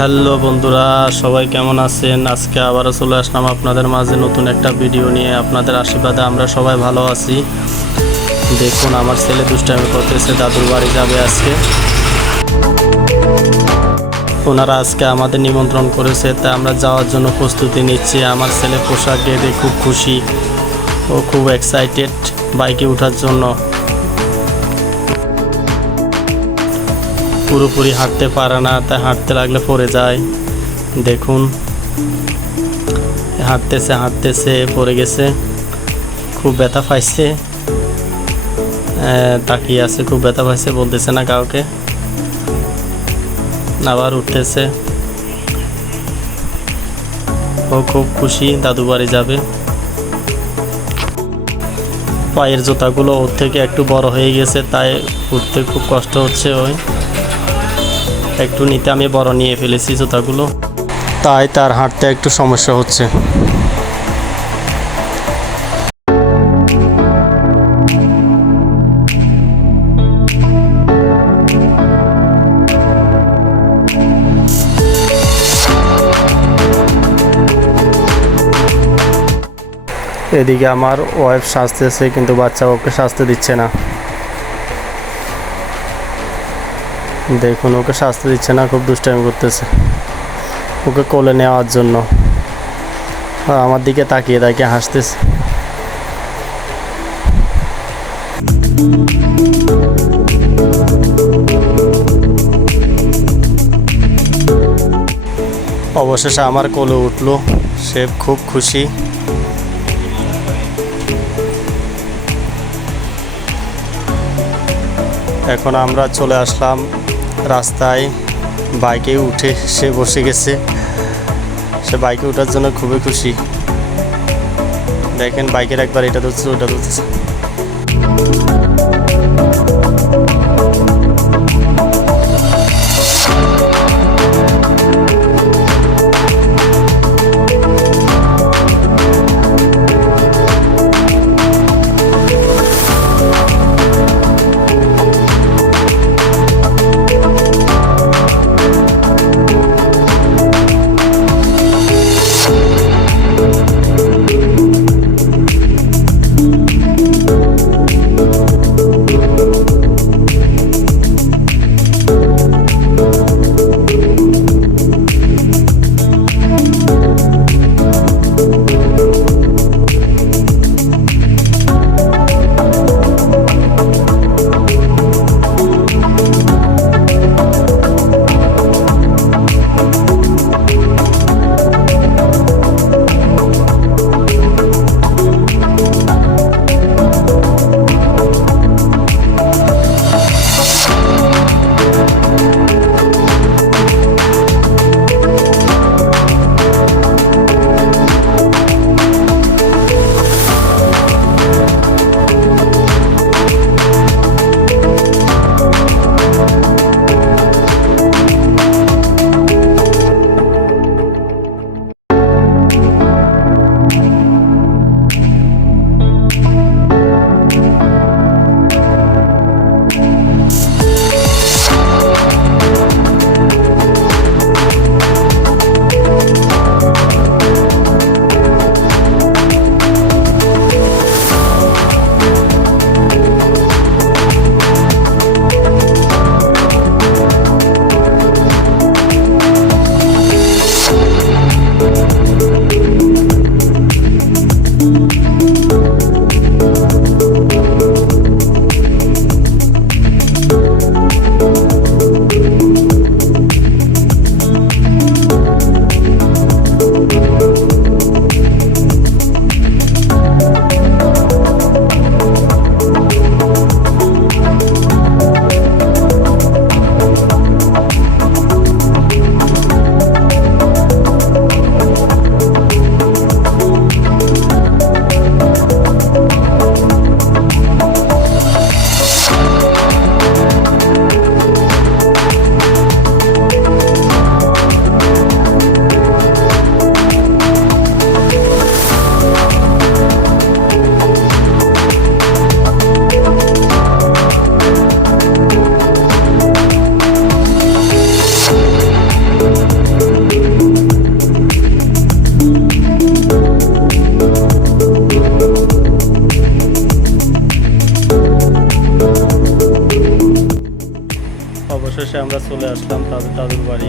Hello বন্ধুরা, সবাই কেমন আছেন? আজকে আবারও চলে আসলাম আপনাদের মাঝে নতুন একটা ভিডিও নিয়ে। আপনাদের আশীর্বাদে আমরা সবাই ভালো আছি। দেখুন, আমার ছেলে দুষ্টামি করতেছে, দাদুর বাড়ি যাবে আজকে। ওনারা আজকে আমাদের নিমন্ত্রণ করেছে, তাই আমরা যাওয়ার জন্য প্রস্তুতি নিচ্ছি। আমার ছেলে পোশাক দেখে খুব খুশি, ও খুব এক্সাইটেড বাইকে ওঠার জন্য। পুরোপুরি হাঁটতে পারে না, তাই হাঁটতে লাগলে পড়ে যায়। দেখুন, হাঁটতেছে হাঁটতেছে পড়ে গেছে, খুব ব্যথা পাইছে, তাকিয়ে আছে, খুব ব্যথা পাইছে, বলতেছে না কাউকে। আবার উঠতেছে, ও খুব খুশি, দাদু বাড়ি যাবে। পায়ের জুতাগুলো ওর থেকে একটু বড় হয়ে গেছে, তাই উঠতে খুব কষ্ট হচ্ছে। ওই একটু নিতে আমি বড় নিয়ে ফেলেছি জুতাগুলো, তাই তার হাঁটতে একটু সমস্যা হচ্ছে। এদিকে আমার ওয়াইফ সাজতেছে, কিন্তু বাচ্চা ওকে সাজতে দিচ্ছে না। দেখুন, ওকে সাজতে দিচ্ছে না, খুব দুষ্টামি করতেছে ওকে কোলে নেওয়ার জন্য। আমার দিকে তাকিয়ে তাকিয়ে হাসতেছে। অবশেষে আমার কোলে উঠলো, সে খুব খুশি। এখন আমরা চলে আসলাম রাস্তায়, বাইকে উঠে সে বসে গেছে। সে বাইকে ওঠার জন্য খুবই খুশি। দেখেন, বাইকের একবার এটা ধরছে, ওটা ধরতেছে। অবশেষে আমরা চলে আসলাম তাদের দাদুর বাড়ি।